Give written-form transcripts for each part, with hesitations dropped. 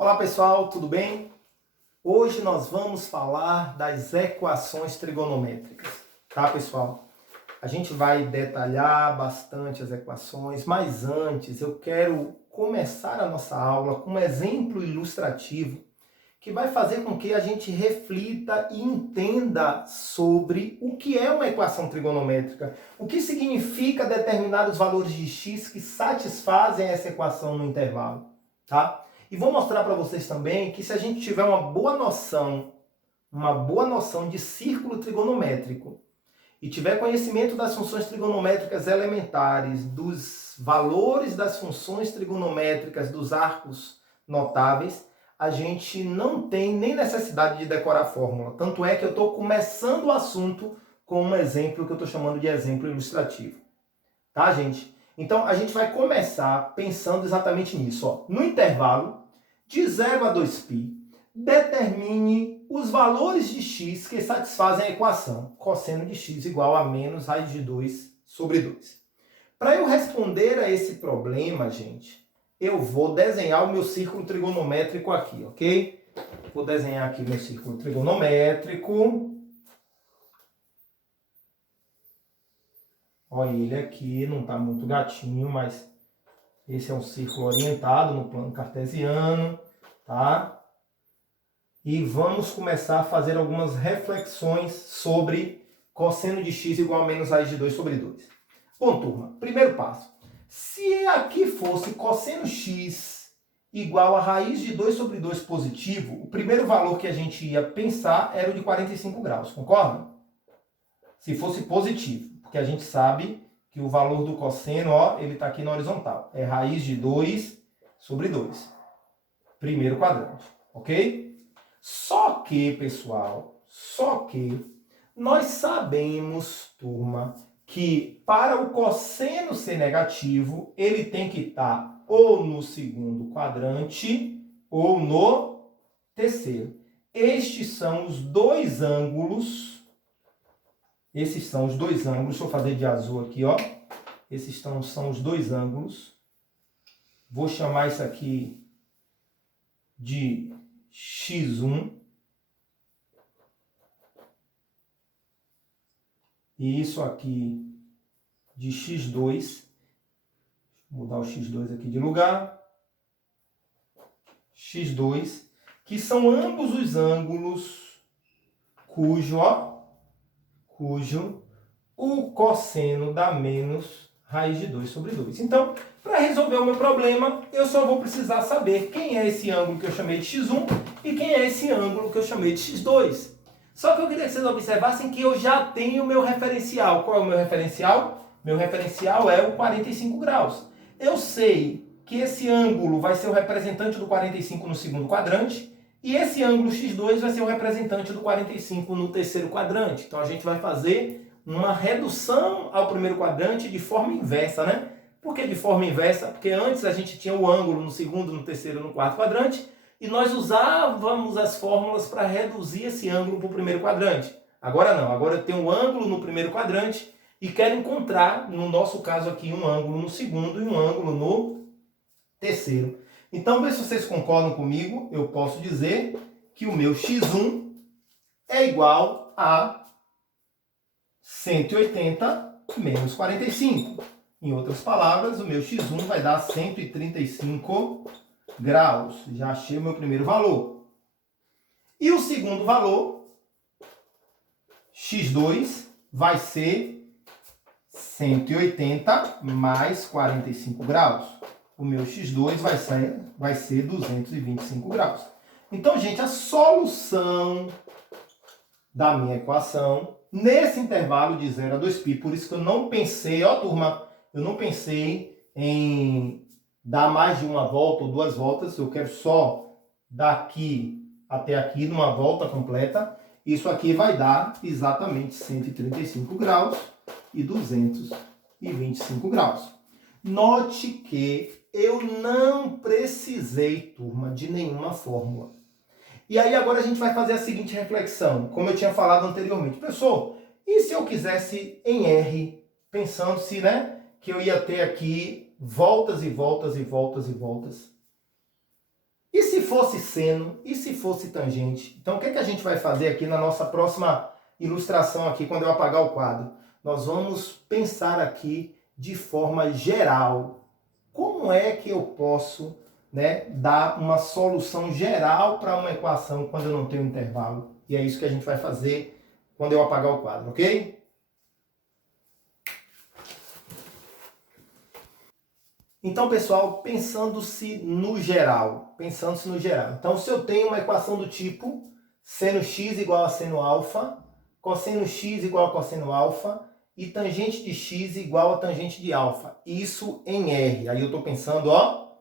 Olá pessoal, tudo bem? Hoje nós vamos falar das equações trigonométricas, tá pessoal? A gente vai detalhar bastante as equações, mas antes eu quero começar a nossa aula com um exemplo ilustrativo que vai fazer com que a gente reflita e entenda sobre o que é uma equação trigonométrica, o que significa determinados valores de x que satisfazem essa equação no intervalo, tá? E vou mostrar para vocês também que se a gente tiver uma boa noção de círculo trigonométrico e tiver conhecimento das funções trigonométricas elementares, dos valores das funções trigonométricas dos arcos notáveis, a gente não tem nem necessidade de decorar a fórmula. Tanto é que eu estou começando o assunto com um exemplo que eu estou chamando de exemplo ilustrativo. Tá, gente? Então, a gente vai começar pensando exatamente nisso. Ó. No intervalo de 0 a 2π, determine os valores de x que satisfazem a equação cosseno de x igual a menos raiz de 2 sobre 2. Para eu responder a esse problema, gente, eu vou desenhar o meu círculo trigonométrico aqui, ok? Vou desenhar aqui meu círculo trigonométrico. Olha ele aqui, não está muito gatinho, mas esse é um círculo orientado no plano cartesiano, tá? E vamos começar a fazer algumas reflexões sobre cosseno de x igual a menos raiz de 2 sobre 2. Bom, turma, primeiro passo. Se aqui fosse cosseno x igual a raiz de 2 sobre 2 positivo, o primeiro valor que a gente ia pensar era o de 45 graus, concorda? Se fosse positivo, porque a gente sabe que o valor do cosseno, ó, ele está aqui na horizontal. É raiz de 2 sobre 2. Primeiro quadrante, ok? Só que, pessoal, nós sabemos, turma, que para o cosseno ser negativo, ele tem que estar ou no segundo quadrante ou no terceiro. Estes são os dois ângulos. Esses são os dois ângulos. Deixa eu fazer de azul aqui, ó. Esses são os dois ângulos. Vou chamar isso aqui de x1. E isso aqui de x2. Vou mudar o x2 aqui de lugar. x2, que são ambos os ângulos cujo o cosseno dá menos raiz de 2 sobre 2. Então, para resolver o meu problema, eu só vou precisar saber quem é esse ângulo que eu chamei de x1 e quem é esse ângulo que eu chamei de x2. Só que eu queria que vocês observassem que eu já tenho o meu referencial. Qual é o meu referencial? Meu referencial é o 45 graus. Eu sei que esse ângulo vai ser o representante do 45 no segundo quadrante e esse ângulo x2 vai ser o representante do 45 no terceiro quadrante. Então a gente vai fazer uma redução ao primeiro quadrante de forma inversa, né? Por que de forma inversa? Porque antes a gente tinha o ângulo no segundo, no terceiro e no quarto quadrante e nós usávamos as fórmulas para reduzir esse ângulo para o primeiro quadrante. Agora não, agora eu tenho um ângulo no primeiro quadrante e quero encontrar, no nosso caso aqui, um ângulo no segundo e um ângulo no terceiro. Então, vê se vocês concordam comigo, eu posso dizer que o meu x1 é igual a 180 menos 45. Em outras palavras, o meu x1 vai dar 135 graus. Já achei o meu primeiro valor. E o segundo valor, x2, vai ser 180 mais 45 graus. O meu x2 vai ser 225 graus. Então, gente, a solução da minha equação, nesse intervalo de 0 a 2π, por isso que eu não pensei, ó turma, eu não pensei em dar mais de uma volta ou duas voltas, eu quero só daqui até aqui, numa volta completa. Isso aqui vai dar exatamente 135 graus e 225 graus. Note que eu não precisei, turma, de nenhuma fórmula. E aí agora a gente vai fazer a seguinte reflexão, como eu tinha falado anteriormente. Pessoal, e se eu quisesse em R, pensando-se, né, que eu ia ter aqui voltas e voltas e voltas e voltas? E se fosse seno? E se fosse tangente? Então, o que a gente vai fazer aqui na nossa próxima ilustração aqui, quando eu apagar o quadro? Nós vamos pensar aqui de forma geral. Como é que eu posso, né, dar uma solução geral para uma equação quando eu não tenho intervalo? E é isso que a gente vai fazer quando eu apagar o quadro, ok? Então, pessoal, pensando-se no geral. Então, se eu tenho uma equação do tipo seno x igual a seno alfa, cosseno x igual a cosseno alfa e tangente de x igual a tangente de alfa. Isso em R. Aí eu estou pensando, ó,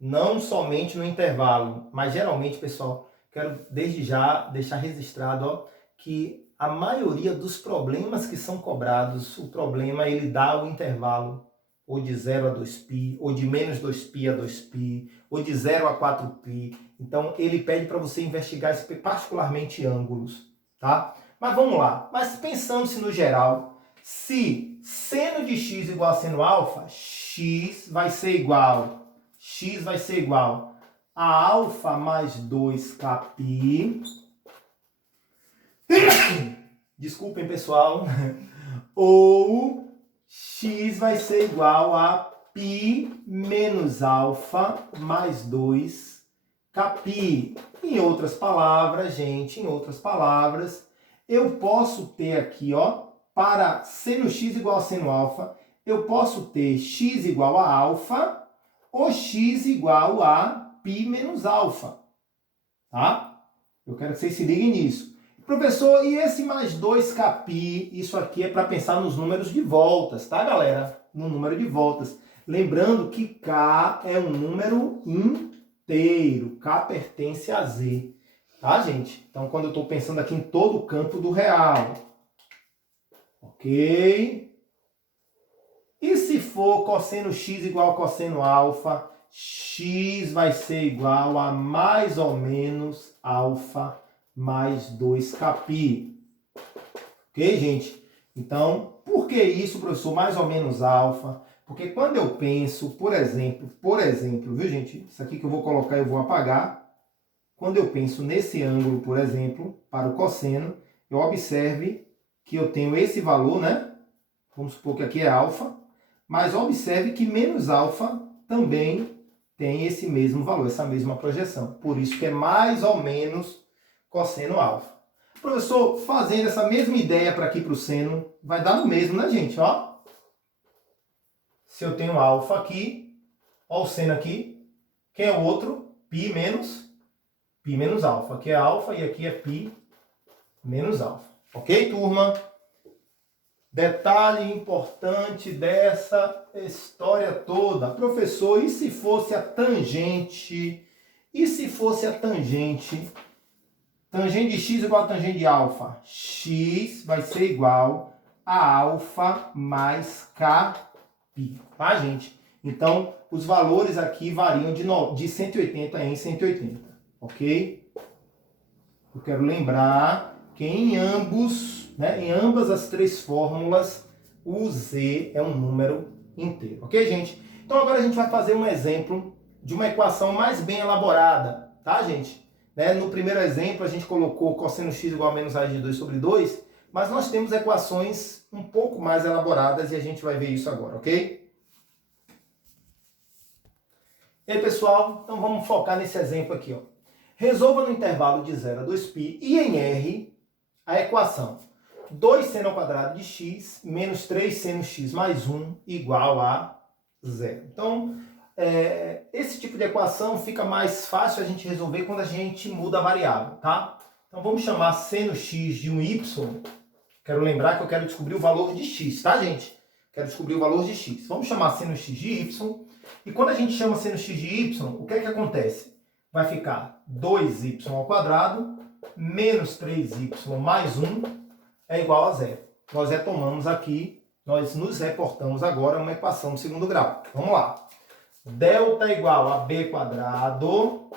não somente no intervalo, mas geralmente, pessoal, quero desde já deixar registrado, ó, que a maioria dos problemas que são cobrados, o problema ele dá o intervalo ou de 0 a 2π, ou de menos 2π a 2π, ou de 0 a 4π. Então, ele pede para você investigar particularmente ângulos, tá? Mas vamos lá. Mas pensando-se no geral, se seno de x igual a seno alfa, x vai ser igual a alfa mais 2kπ. Desculpem, pessoal. Ou x vai ser igual a π menos alfa mais 2kπ. Em outras palavras, gente, eu posso ter aqui, ó, para seno x igual a seno alfa, eu posso ter x igual a alfa ou x igual a π menos alfa, tá? Eu quero que vocês se liguem nisso. Professor, e esse mais 2kπ, isso aqui é para pensar nos números de voltas, tá, galera? No número de voltas. Lembrando que k é um número inteiro, k pertence a z, tá, gente? Então, quando eu estou pensando aqui em todo o campo do real, ok? E se for cosseno x igual a cosseno alfa, x vai ser igual a mais ou menos alfa mais 2kπ. Ok, gente? Então, por que isso, professor? Mais ou menos alfa. Porque quando eu penso, por exemplo, viu, gente? Isso aqui que eu vou colocar eu vou apagar. Quando eu penso nesse ângulo, por exemplo, para o cosseno, eu observe que eu tenho esse valor, né? Vamos supor que aqui é alfa. Mas observe que menos alfa também tem esse mesmo valor, essa mesma projeção. Por isso que é mais ou menos cosseno alfa. Professor, fazendo essa mesma ideia para aqui para o seno, vai dar no mesmo, né, gente? Ó. Se eu tenho alfa aqui, ó o seno aqui, quem é o outro? Π menos alfa. Aqui é alfa e aqui é π menos alfa. Ok, turma? Detalhe importante dessa história toda. Professor, e se fosse a tangente? E se fosse a tangente? Tangente de x igual a tangente de alfa. X vai ser igual a alfa mais kπ. Tá, gente? Então, os valores aqui variam de 180 em 180. Ok? Eu quero lembrar que em ambas as três fórmulas, o z é um número inteiro. Ok, gente? Então, agora a gente vai fazer um exemplo de uma equação mais bem elaborada. Tá, gente? No primeiro exemplo, a gente colocou cosseno x igual a menos raiz de 2 sobre 2, mas nós temos equações um pouco mais elaboradas e a gente vai ver isso agora, ok? E aí, pessoal, então vamos focar nesse exemplo aqui, ó. Resolva no intervalo de 0 a 2π e em R a equação 2 seno ao quadrado de x menos 3 seno x mais 1 igual a 0. Então, esse tipo de equação fica mais fácil a gente resolver quando a gente muda a variável, tá? Então vamos chamar seno x de um y. Quero lembrar que eu quero descobrir o valor de x, tá, gente? Quero descobrir o valor de x. Vamos chamar seno x de y. E quando a gente chama seno x de y, o que é que acontece? Vai ficar 2y ao quadrado menos 3y mais 1 é igual a 0. Nós retomamos aqui, nós nos reportamos agora uma equação do segundo grau. Vamos lá. Delta igual a b quadrado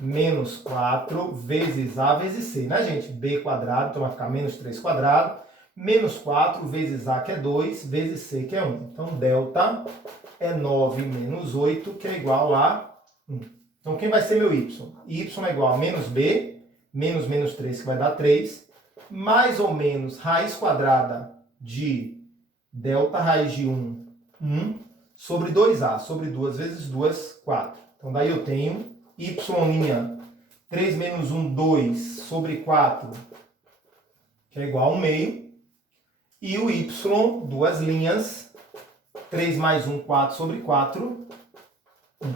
menos 4 vezes a vezes c, né, gente? b quadrado, então vai ficar menos 3 quadrado, menos 4 vezes a, que é 2, vezes c, que é 1. Então, delta é 9 menos 8, que é igual a 1. Então, quem vai ser meu y? Y é igual a menos b, menos menos 3, que vai dar 3, mais ou menos raiz quadrada de delta raiz de 1, 1, sobre 2a, sobre 2 vezes 2, 4. Então, daí eu tenho y' 3 menos 1, 2, sobre 4, que é igual a 1 meio. E o y, duas linhas, 3 mais 1, 4 sobre 4, 1.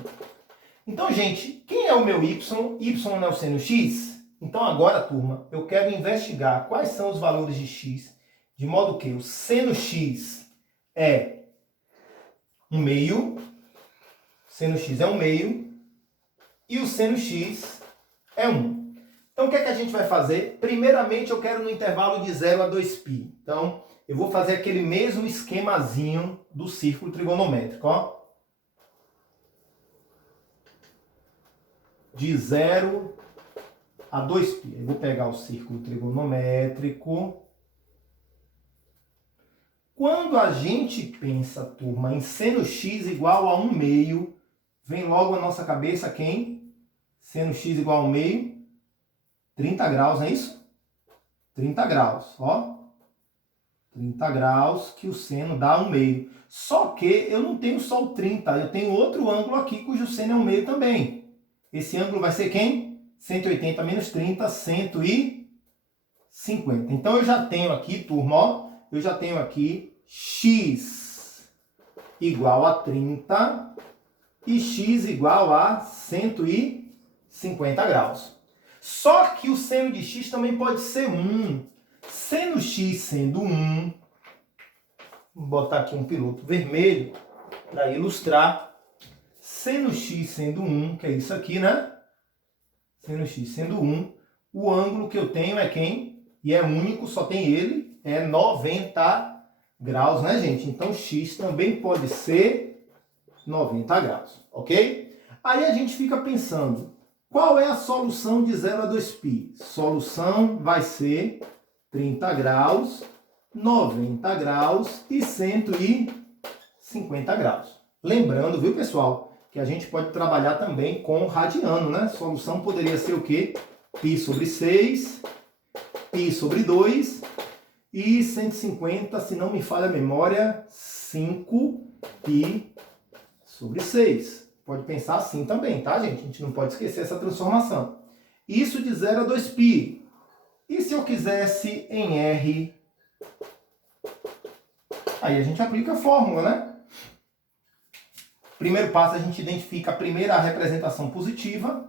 Então, gente, quem é o meu y? Y não é o seno x? Então, agora, turma, eu quero investigar quais são os valores de x, de modo que o seno x é 1 meio, seno x é 1 meio, e o seno x é 1. Então, o que é que a gente vai fazer? Primeiramente, eu quero no intervalo de 0 a 2π. Então, eu vou fazer aquele mesmo esquemazinho do círculo trigonométrico, ó. De 0 a 2π. Eu vou pegar o círculo trigonométrico. Quando a gente pensa, turma, em seno x igual a 1 meio, vem logo à nossa cabeça quem? Seno x igual a 1 meio, 30 graus, não é isso? 30 graus, ó. 30 graus que o seno dá 1 meio. Só que eu não tenho só o 30, eu tenho outro ângulo aqui cujo seno é 1 meio também. Esse ângulo vai ser quem? 180 menos 30, 150. Então eu já tenho aqui, turma, ó, eu já tenho aqui x igual a 30 e x igual a 150 graus. Só que o seno de x também pode ser 1. Seno x sendo 1, vou botar aqui um piloto vermelho para ilustrar. Seno x sendo 1, que é isso aqui, né? Seno x sendo 1, o ângulo que eu tenho é quem? E é único, só tem ele, é 90 graus, né, gente? Então, x também pode ser 90 graus, ok? Aí a gente fica pensando, qual é a solução de 0 a 2π? Solução vai ser 30 graus, 90 graus e 150 graus. Lembrando, viu, pessoal, que a gente pode trabalhar também com radiano, né? Solução poderia ser o quê? Π sobre 6, π sobre 2 e 150, se não me falha a memória, 5π sobre 6. Pode pensar assim também, tá, gente? A gente não pode esquecer essa transformação. Isso de 0 a 2π. E se eu quisesse em R? Aí a gente aplica a fórmula, né? Primeiro passo, a gente identifica a primeira representação positiva.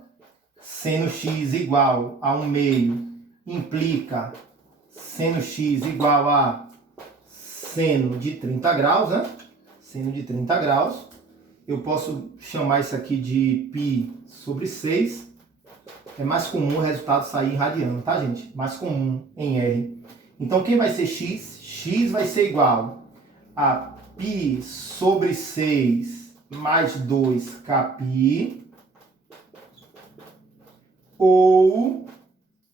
Seno x igual a 1 meio implica seno x igual a seno de 30 graus, né? Seno de 30 graus. Eu posso chamar isso aqui de π sobre 6. É mais comum o resultado sair em radiano, tá, gente? Mais comum em R. Então, quem vai ser x? X vai ser igual a π sobre 6 mais 2kπ, ou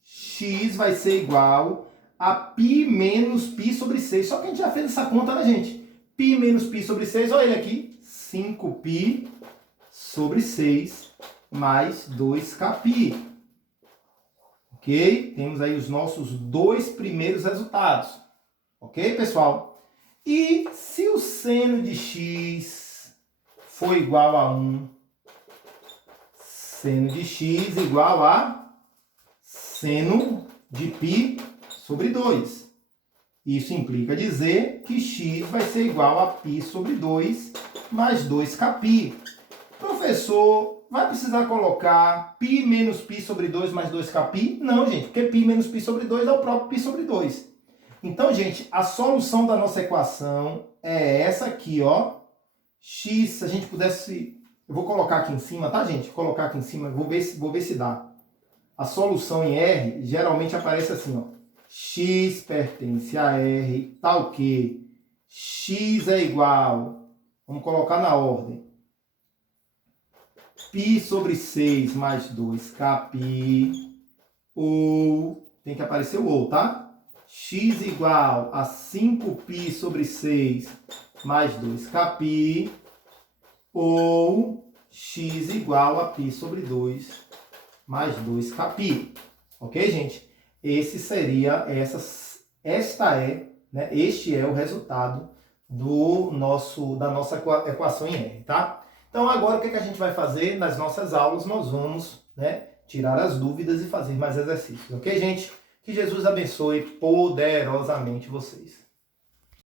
x vai ser igual a π menos π sobre 6. Só que a gente já fez essa conta, né, gente? Π menos π sobre 6, olha ele aqui, 5π sobre 6 mais 2kπ. Ok? Temos aí os nossos dois primeiros resultados. Ok, pessoal? E se o seno de x for igual a 1, seno de x igual a seno de π sobre 2. Isso implica dizer que x vai ser igual a π sobre 2 mais 2kπ. Professor, vai precisar colocar π menos π sobre 2 mais 2kπ? Não, gente, porque π menos π sobre 2 é o próprio π sobre 2. Então, gente, a solução da nossa equação é essa aqui, ó. X, se a gente pudesse... Eu vou colocar aqui em cima, tá, gente? Vou colocar aqui em cima, vou ver se dá. A solução em R geralmente aparece assim, ó. X pertence a R, tal que x é igual... Vamos colocar na ordem. π sobre 6 mais 2kπ, ou... Tem que aparecer o ou, tá? X igual a 5π sobre 6 mais 2kπ, ou x igual a π sobre 2 mais 2kπ. Ok, gente? Esse seria, este é o resultado da nossa equação em R, tá? Então agora o que a gente vai fazer nas nossas aulas? Nós vamos, tirar as dúvidas e fazer mais exercícios, ok, gente? Que Jesus abençoe poderosamente vocês.